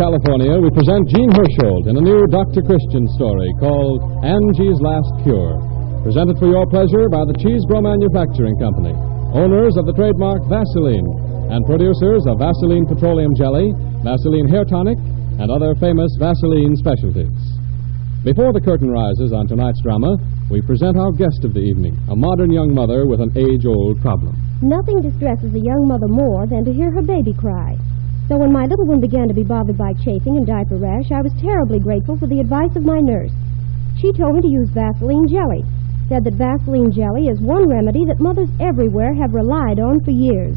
California, we present Jean Hersholt in a new Dr. Christian story called Angie's Last Cure. Presented for your pleasure by the Cheesebro Manufacturing Company, owners of the trademark Vaseline, and producers of Vaseline Petroleum Jelly, Vaseline Hair Tonic, and other famous Vaseline specialties. Before the curtain rises on tonight's drama, we present our guest of the evening, a modern young mother with an age-old problem. Nothing distresses a young mother more than to hear her baby cry. So when my little one began to be bothered by chafing and diaper rash, I was terribly grateful for the advice of my nurse. She told me to use Vaseline Jelly, said that Vaseline Jelly is one remedy that mothers everywhere have relied on for years.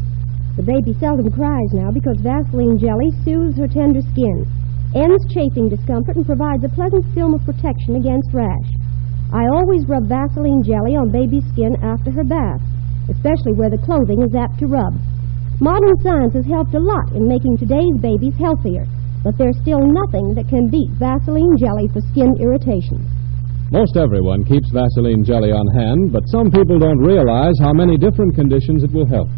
The baby seldom cries now because Vaseline Jelly soothes her tender skin, ends chafing discomfort, and provides a pleasant film of protection against rash. I always rub Vaseline Jelly on baby's skin after her bath, especially where the clothing is apt to rub. Modern science has helped a lot in making today's babies healthier, but there's still nothing that can beat Vaseline Jelly for skin irritations. Most everyone keeps Vaseline Jelly on hand, but some people don't realize how many different conditions it will help.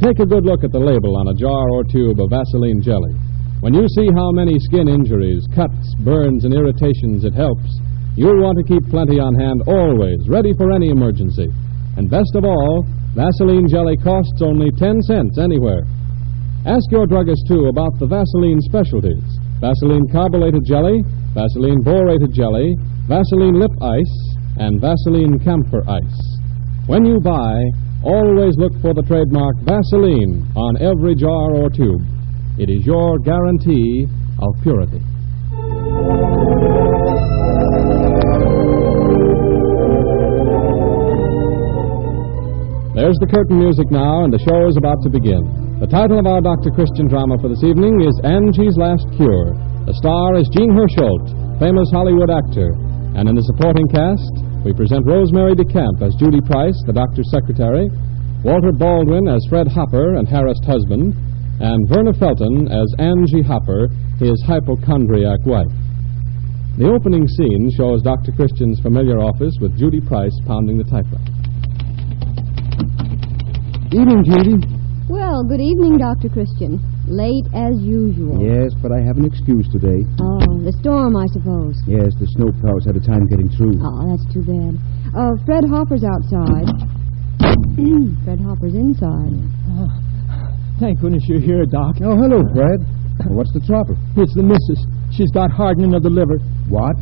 Take a good look at the label on a jar or tube of Vaseline Jelly. When you see how many skin injuries, cuts, burns, and irritations it helps, you'll want to keep plenty on hand always, ready for any emergency. And best of all, Vaseline Jelly costs only 10 cents anywhere. Ask your druggist, too, about the Vaseline specialties. Vaseline Carbonated Jelly, Vaseline Borated Jelly, Vaseline Lip Ice, and Vaseline Camphor Ice. When you buy, always look for the trademark Vaseline on every jar or tube. It is your guarantee of purity. There's the curtain music now, and the show is about to begin. The title of our Dr. Christian drama for this evening is Angie's Last Cure. The star is Jean Hersholt, famous Hollywood actor. And in the supporting cast, we present Rosemary DeCamp as Judy Price, the doctor's secretary, Walter Baldwin as Fred Hopper and harassed husband, and Verna Felton as Angie Hopper, his hypochondriac wife. The opening scene shows Dr. Christian's familiar office with Judy Price pounding the typewriter. Evening, Judy. Well, good evening, Dr. Christian. Late as usual. Yes, but I have an excuse today. Oh, the storm, I suppose. Yes, the snowplows had a time getting through. Oh, that's too bad. Fred Hopper's outside. Fred Hopper's inside. Oh, thank goodness you're here, Doc. Oh, hello, Fred. What's the trouble? It's the missus. She's got hardening of the liver. What?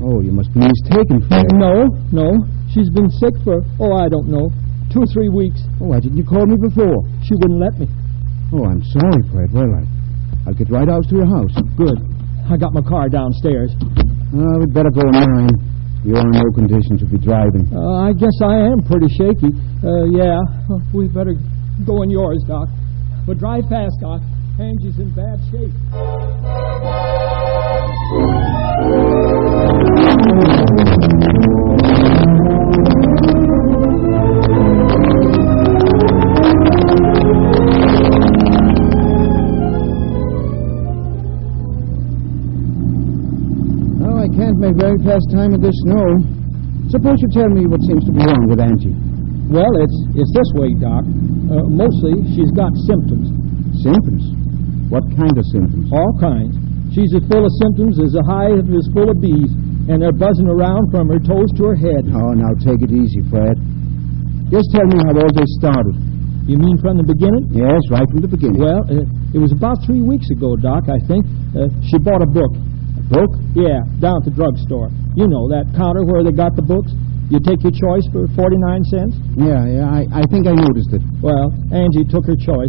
Oh, you must be mistaken, Fred. No. She's been sick for, I don't know, 2 or 3 weeks. Oh, why didn't you call me before? She wouldn't let me. Oh, I'm sorry, Fred. Well, I'll get right out to your house. Good. I got my car downstairs. We'd better go in mine. You're in no condition to be driving. I guess I am pretty shaky. Yeah. We better go in yours, Doc. But drive fast, Doc. Angie's in bad shape. Can't make very fast time in this snow. Suppose you tell me what seems to be wrong with Angie. Well, it's this way, Doc. Mostly, she's got symptoms. Symptoms? What kind of symptoms? All kinds. She's as full of symptoms as a hive is full of bees, and they're buzzing around from her toes to her head. Oh, now take it easy, Fred. Just tell me how all this started. You mean from the beginning? Yes, right from the beginning. Well, it was about 3 weeks ago, Doc, I think. She bought a book. Book? Yeah, down at the drugstore. You know, that counter where they got the books. You take your choice for 49 cents. Yeah, I think I noticed it. Well, Angie took her choice.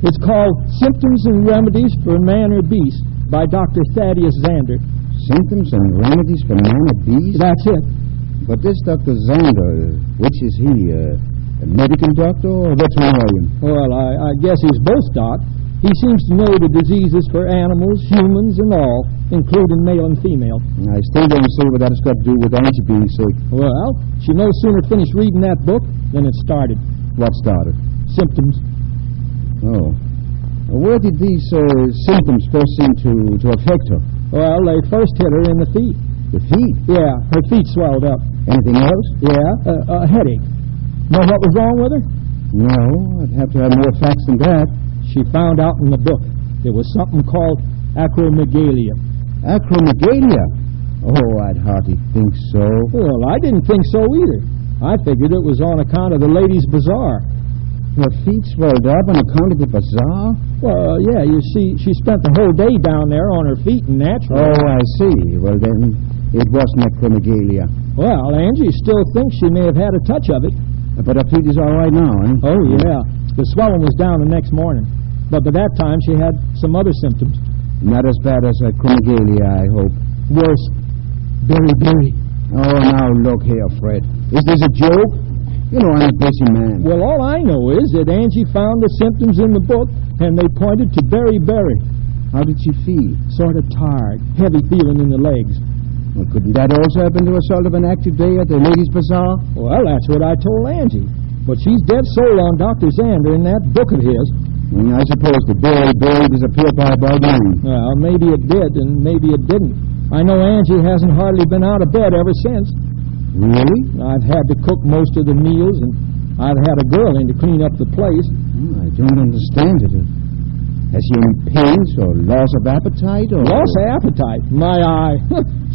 It's called Symptoms and Remedies for Man or Beast by Dr. Thaddeus Zander. Symptoms and Remedies for Man or Beast? That's it. But this Dr. Zander, which is he? A medical doctor or a veterinarian? Well, I guess he's both, Doc. He seems to know the diseases for animals, humans, and all, including male and female. I still don't see what that has got to do with Angie being sick. Well, she no sooner finished reading that book than it started. What started? Symptoms. Oh. Where did these symptoms first seem to affect her? Well, they first hit her in the feet. The feet? Yeah, her feet swelled up. Anything else? Yeah, a headache. Know what was wrong with her? No, I'd have to have more facts than that. She found out in the book. It was something called acromegalia. Acromegalia? Oh, I'd hardly think so. Well, I didn't think so either. I figured it was on account of the ladies' bazaar. Her feet swelled up on account of the bazaar? Well, yeah, you see, she spent the whole day down there on her feet and naturally. Oh, I see. Well, then, it wasn't acromegalia. Well, Angie still thinks she may have had a touch of it. But her feet is all right now, eh? Oh, yeah. The swelling was down the next morning. But by that time, she had some other symptoms. Not as bad as acromegalia, I hope. Worse. Very. Oh, now, look here, Fred. Is this a joke? You know, I'm a busy man. Well, all I know is that Angie found the symptoms in the book, and they pointed to beriberi. How did she feel? Sort of tired, heavy feeling in the legs. Well, couldn't that also have been the result of an active day at the ladies' bazaar? Well, that's what I told Angie. But she's dead sold on Dr. Zander in that book of his. I suppose the beriberi disappeared by about noon. Well, maybe it did, and maybe it didn't. I know Angie hasn't hardly been out of bed ever since. Really? I've had to cook most of the meals, and I've had a girl in to clean up the place. I don't understand it. Has she any pains or loss of appetite? Or Loss of appetite? My eye.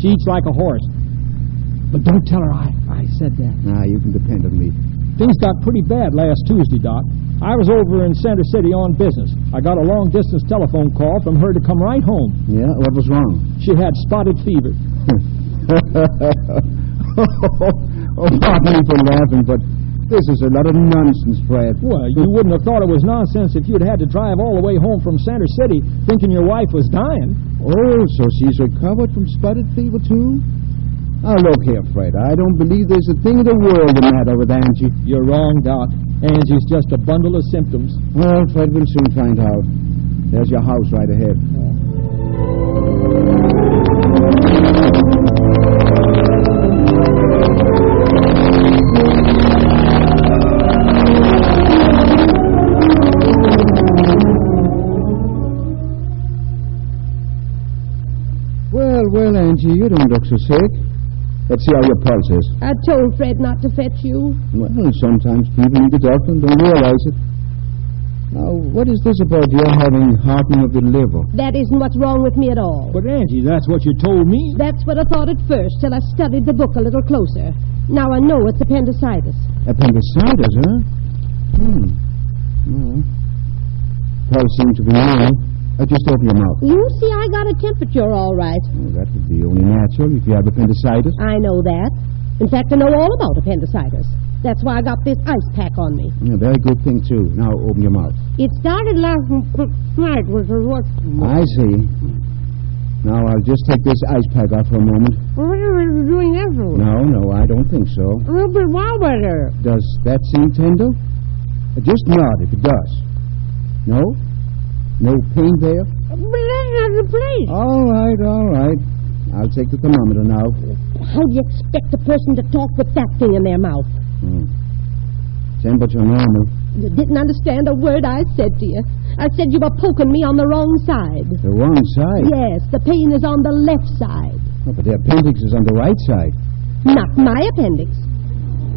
She eats like a horse. But don't tell her I said that. You can depend on me. Things got pretty bad last Tuesday, Doc. I was over in Center City on business. I got a long-distance telephone call from her to come right home. Yeah? What was wrong? She had spotted fever. Pardon me for laughing, but this is a lot of nonsense, Fred. Well, you wouldn't have thought it was nonsense if you'd had to drive all the way home from Center City thinking your wife was dying. Oh, so she's recovered from spotted fever, too? Now, look here, Fred. I don't believe there's a thing in the world the matter with Angie. You're wrong, Doc. Angie's just a bundle of symptoms. Well, Fred, we'll soon find out. There's your house right ahead. Well, Angie, you don't look so sick. Let's see how your pulse is. I told Fred not to fetch you. Well, sometimes people need the doctor and don't realize it. Now, what is this about your having hardening of the liver? That isn't what's wrong with me at all. But, Angie, that's what you told me. That's what I thought at first, till I studied the book a little closer. Now I know it's appendicitis. Appendicitis, huh? Well, pulse seems to be normal. Just open your mouth. You see, I got a temperature all right. Well, that would be only natural if you have appendicitis. I know that. In fact, I know all about appendicitis. That's why I got this ice pack on me. Yeah, very good thing, too. Now, open your mouth. It started last night with a what? I see. Now, I'll just take this ice pack off for a moment. What are you doing that for? No, I don't think so. But why better? Does that seem tender? Just nod if it does. No? No pain there? But that's not the place. All right. I'll take the thermometer now. How do you expect a person to talk with that thing in their mouth? Temperature normal. You didn't understand a word I said to you. I said you were poking me on the wrong side. The wrong side? Yes, the pain is on the left side. Oh, but the appendix is on the right side. Not my appendix.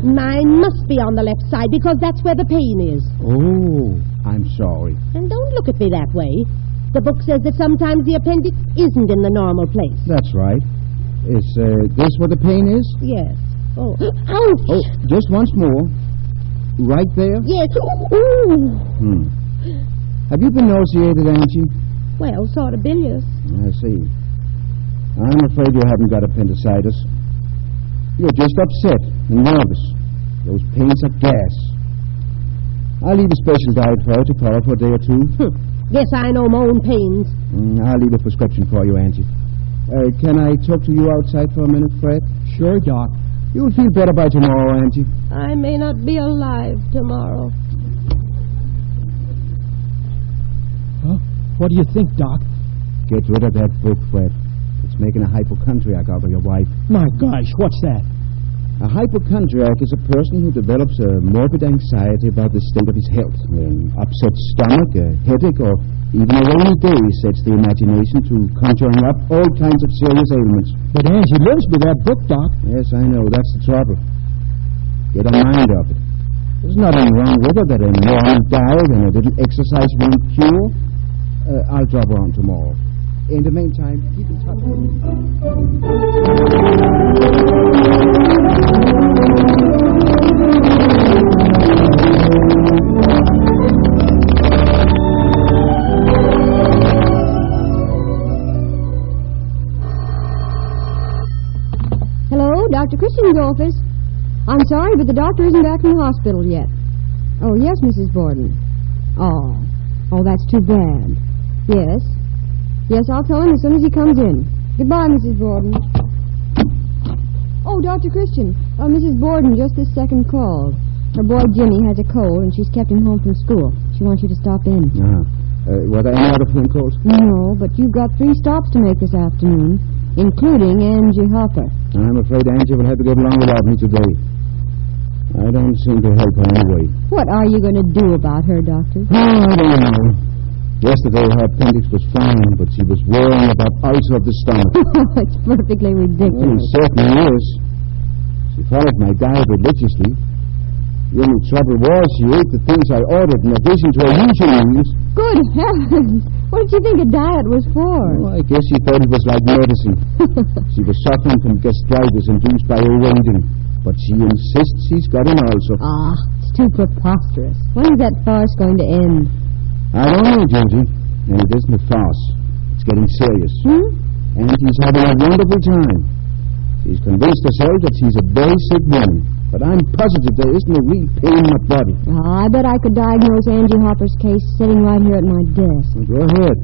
Mine must be on the left side because that's where the pain is. Oh, I'm sorry. And don't look at me that way. The book says that sometimes the appendix isn't in the normal place. That's right. Is this where the pain is? Yes. Oh, ouch! Oh, just once more. Right there? Yes. Ooh. Have you been nauseated, Angie? Well, sort of bilious. I see. I'm afraid you haven't got appendicitis. You're just upset and nervous. Those pains are gas. I'll leave a special diet for her to follow for a day or two. Yes, I know my own pains. I'll leave a prescription for you, Angie. Can I talk to you outside for a minute, Fred? Sure, Doc. You'll feel better by tomorrow, Angie. I may not be alive tomorrow. Huh? What do you think, Doc? Get rid of that book, Fred. It's making a hypochondriac out of your wife. My gosh, what's that? A hypochondriac is a person who develops a morbid anxiety about the state of his health. An upset stomach, a headache, or even a rainy day sets the imagination to conjuring up all kinds of serious ailments. But Angie lives with that book, Doc. Yes, I know. That's the trouble. Get a mind of it. There's nothing wrong with it that a normal diet and a little exercise won't cure. I'll drop around tomorrow. In the meantime, keep in touch with me. Hello, Dr. Christian's office. I'm sorry, but the doctor isn't back from the hospital yet. Oh, yes, Mrs. Borden. Oh, that's too bad. Yes. Yes, I'll tell him as soon as he comes in. Goodbye, Mrs. Borden. Oh, Dr. Christian. Mrs. Borden just this second called. Her boy Jimmy has a cold, and she's kept him home from school. She wants you to stop in. Were there any other phone calls? No, but you've got 3 stops to make this afternoon, including Angie Hopper. I'm afraid Angie will have to get along without me today. I don't seem to help her anyway. What are you going to do about her, Doctor? I don't know. Yesterday her appendix was fine, but she was worrying about ulcer of the stomach. It's perfectly ridiculous. It certainly is. She followed my diet religiously. The only trouble was she ate the things I ordered in addition to her usual meals. Good heavens! What did you think a diet was for? I guess she thought it was like medicine. She was suffering from gastritis induced by overeating. But she insists she's got an ulcer. It's too preposterous. When is that farce going to end? I don't know, Georgie. And it isn't a farce. It's getting serious. And she's having a wonderful time. She's convinced herself that she's a very sick woman. But I'm positive there isn't a real pain in my body. I bet I could diagnose Angie Hopper's case sitting right here at my desk. Well, go ahead.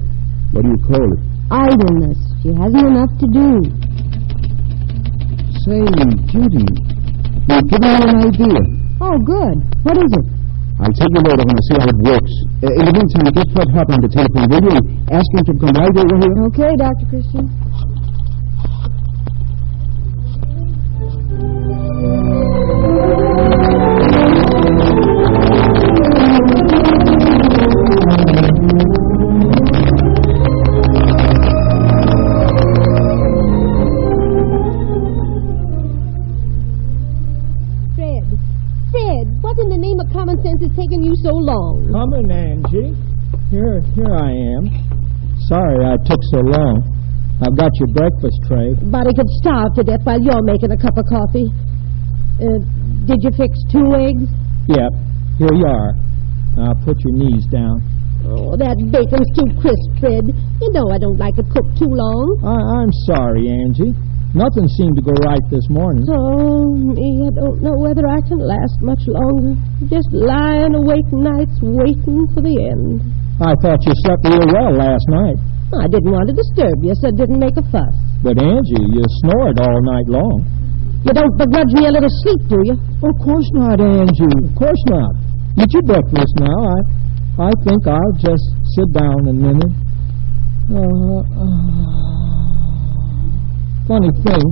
What do you call it? Idleness. She hasn't enough to do. Say, Judy, you've given me an idea. Oh, good. What is it? I'll tell you later when I see how it works. In the meantime, get Fred Hopper on the telephone, will you? And ask him to come right over here. Okay, Dr. Christian. So long. Coming, Angie. Here I am. Sorry I took so long. I've got your breakfast tray. But he could starve to death while you're making a cup of coffee. Did you fix 2 eggs? Yep. Here you are. Now put your knees down. Oh, that bacon's too crisp, Fred. You know I don't like it cooked too long. I'm sorry, Angie. Nothing seemed to go right this morning. Oh, me, I don't know whether I can last much longer. Just lying awake nights waiting for the end. I thought you slept real well last night. I didn't want to disturb you, so I didn't make a fuss. But, Angie, you snored all night long. You don't begrudge me a little sleep, do you? Of course not, Angie. Of course not. Eat your breakfast now. I think I'll just sit down a minute. Funny thing,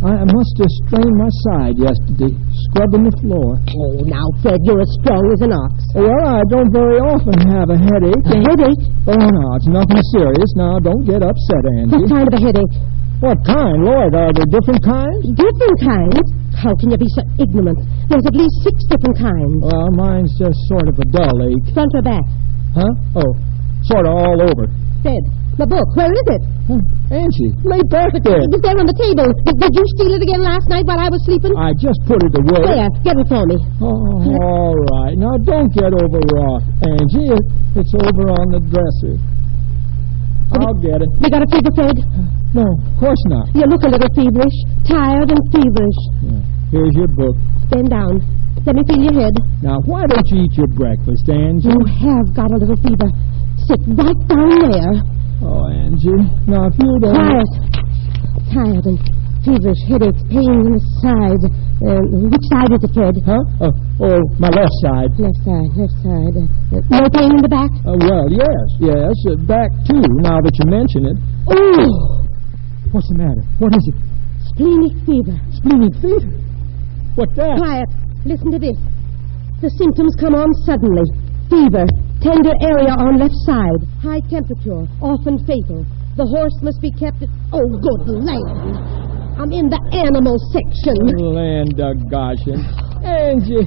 I must have strained my side yesterday, scrubbing the floor. Oh, now, Fred, you're as strong as an ox. Well, I don't very often have a headache. A headache? Oh, no, it's nothing serious. Now, don't get upset, Angie. What kind of a headache? What kind? Lord, are there different kinds? Different kinds? How can you be so ignorant? There's at least 6 different kinds. Well, mine's just sort of a dull ache. Front or back? Huh? Oh, sort of all over. Fred, the book, where is it? Angie, lay back there. It's there on the table. Did you steal it again last night while I was sleeping? I just put it away. There, get it for me. Oh, all right. Now, don't get overwrought, Angie. It's over on the dresser. I'll get it. You got a fever, Fred? No, of course not. You look a little feverish. Tired and feverish. Yeah. Here's your book. Stand down. Let me feel your head. Now, why don't you eat your breakfast, Angie? You have got a little fever. Sit right down there. Oh, Angie. Now, if you don't... Quiet. Tired and feverish, headaches, pain in the sides. Which side is it, Fred? Huh? Oh, my left side. Left side. No pain in the back? Well, yes. Back, too, now that you mention it. Oh! What's the matter? What is it? Splenic fever. Splenic fever? What's that? Quiet. Listen to this. The symptoms come on suddenly. Fever. Tender area on left side. High temperature. Often fatal. The horse must be kept at... Oh, good land. I'm in the animal section. Land of goshin. Angie,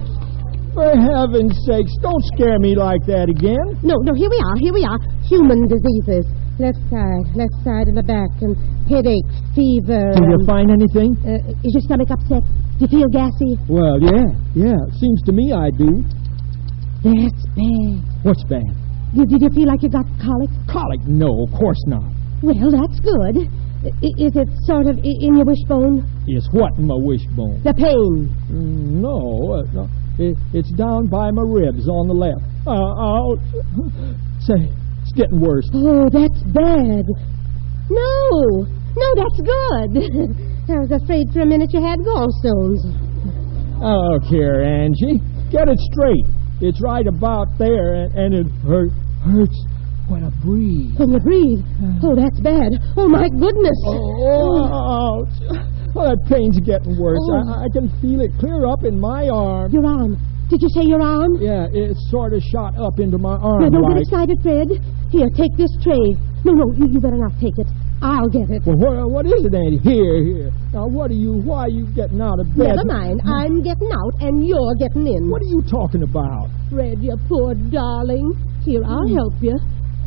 for heaven's sakes, don't scare me like that again. No, here we are. Human diseases. Left side in the back, and headache, fever. Did you find anything? Is your stomach upset? Do you feel gassy? Well, yeah. Seems to me I do. That's bad. What's bad? Did you feel like you got colic? Colic? No, of course not. Well, that's good. Is it sort of in your wishbone? Is what in my wishbone? The pain. No. It's down by my ribs on the left. Ouch. Say, it's getting worse. Oh, that's bad. No, that's good. I was afraid for a minute you had gallstones. Oh, look here, Angie. Get it straight. It's right about there, and it hurts when I breathe. When you breathe? Oh, that's bad. Oh, my goodness. Oh, ouch. Well, that pain's getting worse. Oh. I can feel it clear up in my arm. Your arm. Did you say your arm? Yeah, it's sort of shot up into my arm. Now, don't like. get excited, Fred. Here, take this tray. No, you better not take it. I'll get it. Well, what is it, Andy? Here. Now, why are you getting out of bed? Never mind. I'm getting out, and you're getting in. What are you talking about? Fred, you poor darling. Here, I'll help you.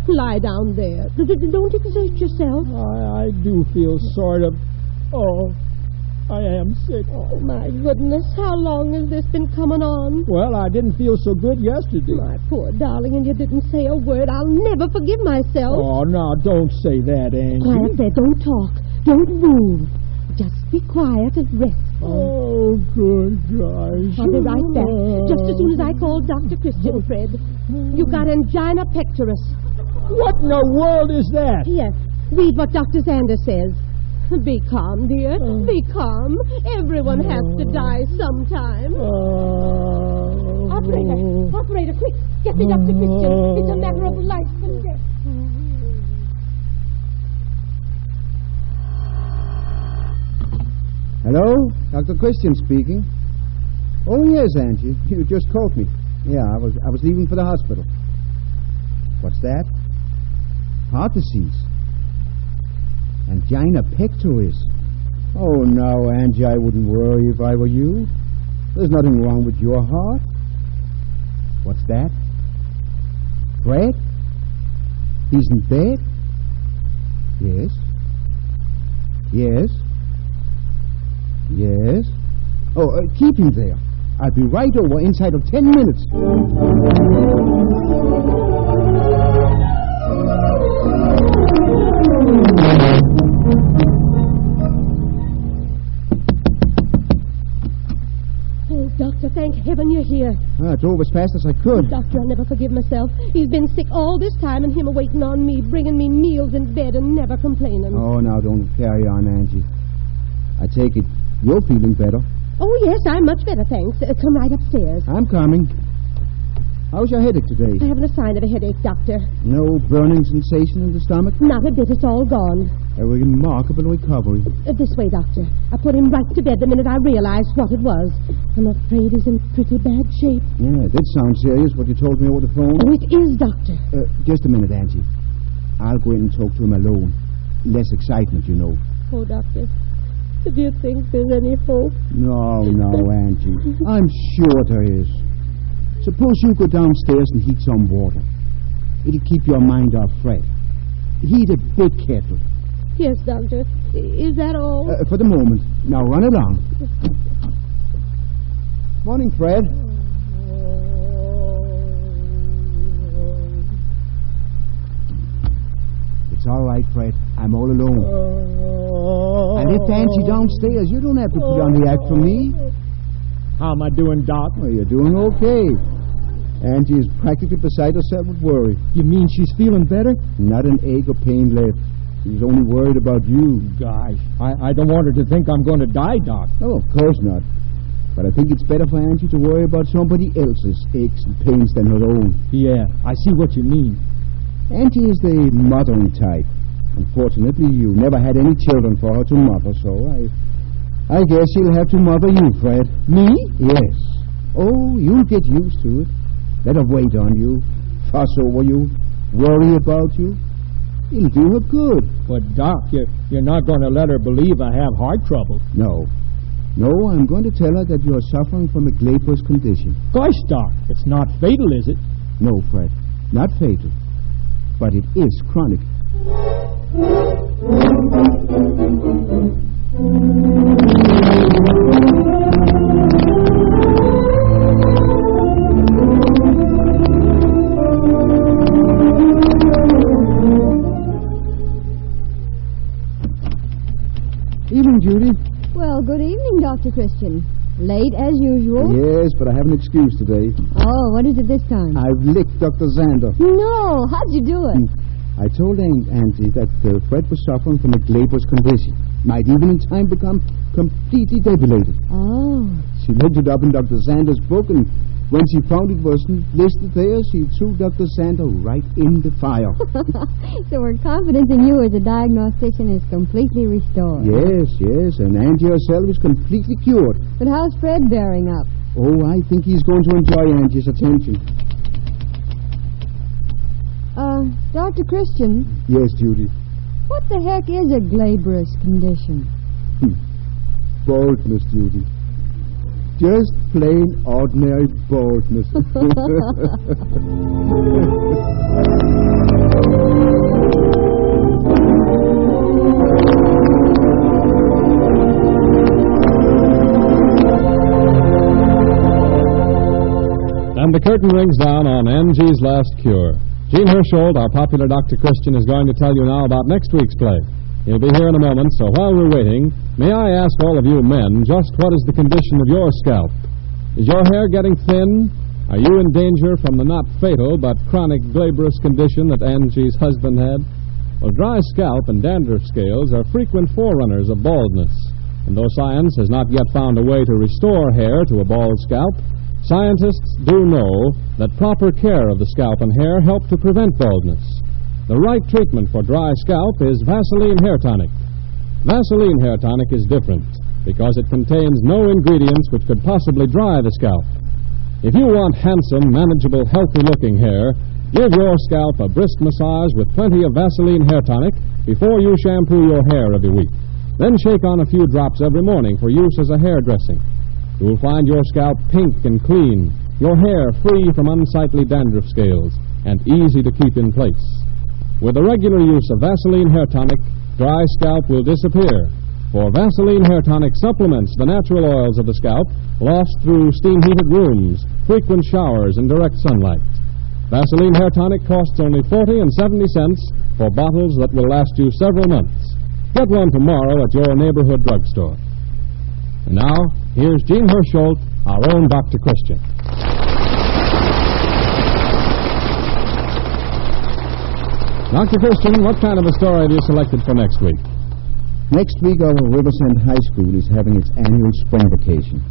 Lie down there. Don't exert yourself. I do feel sort of... Oh, I am sick. Oh, my goodness. How long has this been coming on? Well, I didn't feel so good yesterday. My poor darling, and you didn't say a word. I'll never forgive myself. Oh, now, don't say that, Angie. Quiet, Fred. Don't talk. Don't move. Just be quiet and rest. Oh, good gosh. I'll be right back. Just as soon as I call Dr. Christian, Fred. You got angina pectoris. What in the world is that? Here, read what Dr. Sanders says. Be calm, dear. Be calm. Everyone has to die sometime. Operator, quick. Get me Dr. Christian. It's a matter of life and death. Hello? Dr. Christian speaking. Oh, yes, Angie. You just called me. Yeah, I was leaving for the hospital. What's that? Heart disease. Angina pectoris. Oh, no, Angie, I wouldn't worry if I were you. There's nothing wrong with your heart. What's that? Fred? He's in bed? Yes. Yes. Yes. Oh, keep him there. I'll be right over inside of 10 minutes. Doctor, thank heaven you're here. I drove as fast as I could. Doctor, I'll never forgive myself. He's been sick all this time, and him waiting on me, bringing me meals in bed and never complaining. Oh, now don't carry on, Angie. I take it you're feeling better. Oh, yes, I'm much better, thanks. Come right upstairs. I'm coming. How's your headache today? I haven't a sign of a headache, Doctor. No burning sensation in the stomach? Not a bit. It's all gone. A remarkable recovery. This way, Doctor. I put him right to bed the minute I realized what it was. I'm afraid he's in pretty bad shape. Yeah, it did sound serious, what you told me over the phone. Oh, it is, Doctor. Just a minute, Angie. I'll go in and talk to him alone. Less excitement, you know. Oh, Doctor. Do you think there's any hope? No, Angie. I'm sure there is. Suppose you go downstairs and heat some water. It'll keep your mind off Fred. Heat a big kettle. Yes, Doctor. Is that all? For the moment. Now run along. Morning, Fred. It's all right, Fred. I'm all alone. I left Angie downstairs. You don't have to put on the act for me. How am I doing, Doc? Well, you're doing okay. Angie is practically beside herself with worry. You mean she's feeling better? Not an ache or pain left. She's only worried about you. Gosh, I don't want her to think I'm going to die, Doc. Oh, of course not. But I think it's better for Angie to worry about somebody else's aches and pains than her own. Yeah, I see what you mean. Angie is the mothering type. Unfortunately, you never had any children for her to mother, so I guess she'll have to mother you, Fred. Me? Yes. Oh, you'll get used to it. Let her wait on you, fuss over you, worry about you. It'll do her good. But, Doc, you're not going to let her believe I have heart trouble. No, I'm going to tell her that you're suffering from a Glaber's condition. Gosh, Doc, it's not fatal, is it? No, Fred, not fatal. But it is chronic. Evening, Judy. Well, good evening, Dr. Christian. Late as usual. Yes, but I have an excuse today. Oh, what is it this time? I've licked Dr. Zander. No, how'd you do it? I told Angie that Fred was suffering from a glabrous condition. Might even in time become completely debilitated. Oh. She looked it up in Dr. Zander's book, and when she found it wasn't listed there, she threw Dr. Zander right in the fire. So her confidence in you as a diagnostician is completely restored. Yes, and Angie herself is completely cured. But how's Fred bearing up? Oh, I think he's going to enjoy Angie's attention. Dr. Christian? Yes, Judy. What the heck is a glabrous condition? Baldness, Judy. Just plain ordinary baldness. And the curtain rings down on Angie's Last Cure. Jean Hersholt, our popular Dr. Christian, is going to tell you now about next week's play. He'll be here in a moment, so while we're waiting, may I ask all of you men just what is the condition of your scalp? Is your hair getting thin? Are you in danger from the not fatal but chronic glabrous condition that Angie's husband had? Well, dry scalp and dandruff scales are frequent forerunners of baldness. And though science has not yet found a way to restore hair to a bald scalp, scientists do know that proper care of the scalp and hair help to prevent baldness. The right treatment for dry scalp is Vaseline Hair Tonic. Vaseline Hair Tonic is different because it contains no ingredients which could possibly dry the scalp. If you want handsome, manageable, healthy-looking hair, give your scalp a brisk massage with plenty of Vaseline Hair Tonic before you shampoo your hair every week. Then shake on a few drops every morning for use as a hair dressing. You will find your scalp pink and clean, your hair free from unsightly dandruff scales, and easy to keep in place. With the regular use of Vaseline Hair Tonic, dry scalp will disappear, for Vaseline Hair Tonic supplements the natural oils of the scalp lost through steam-heated rooms, frequent showers, and direct sunlight. Vaseline Hair Tonic costs only 40 and 70 cents for bottles that will last you several months. Get one tomorrow at your neighborhood drugstore. And now, here's Jean Hersholt, our own Dr. Christian. Dr. Christian, what kind of a story have you selected for next week? Next week, our Riverside High School is having its annual spring vacation.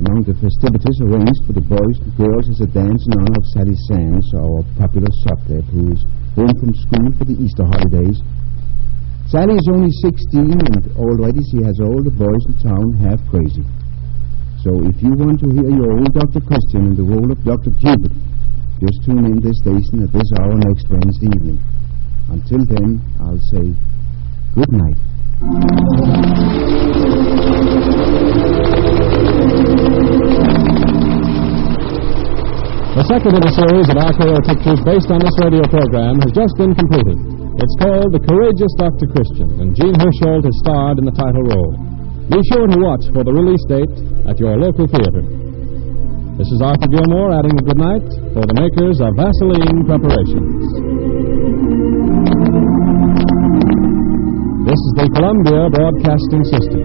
Among the festivities arranged for the boys and girls is a dance in honor of Sally Sands, our popular sublet, who is home from school for the Easter holidays. Sally is only 16, and already she has all the boys in town half crazy. So if you want to hear your old Dr. Christian in the role of Dr. Cupid, just tune in this station at this hour next Wednesday evening. Until then, I'll say good night. The second in a series of RKO pictures based on this radio program has just been completed. It's called The Courageous Dr. Christian, and Jean Hersholt has starred in the title role. Be sure to watch for the release date at your local theater. This is Arthur Gilmore adding a good night for the makers of Vaseline Preparations. This is the Columbia Broadcasting System.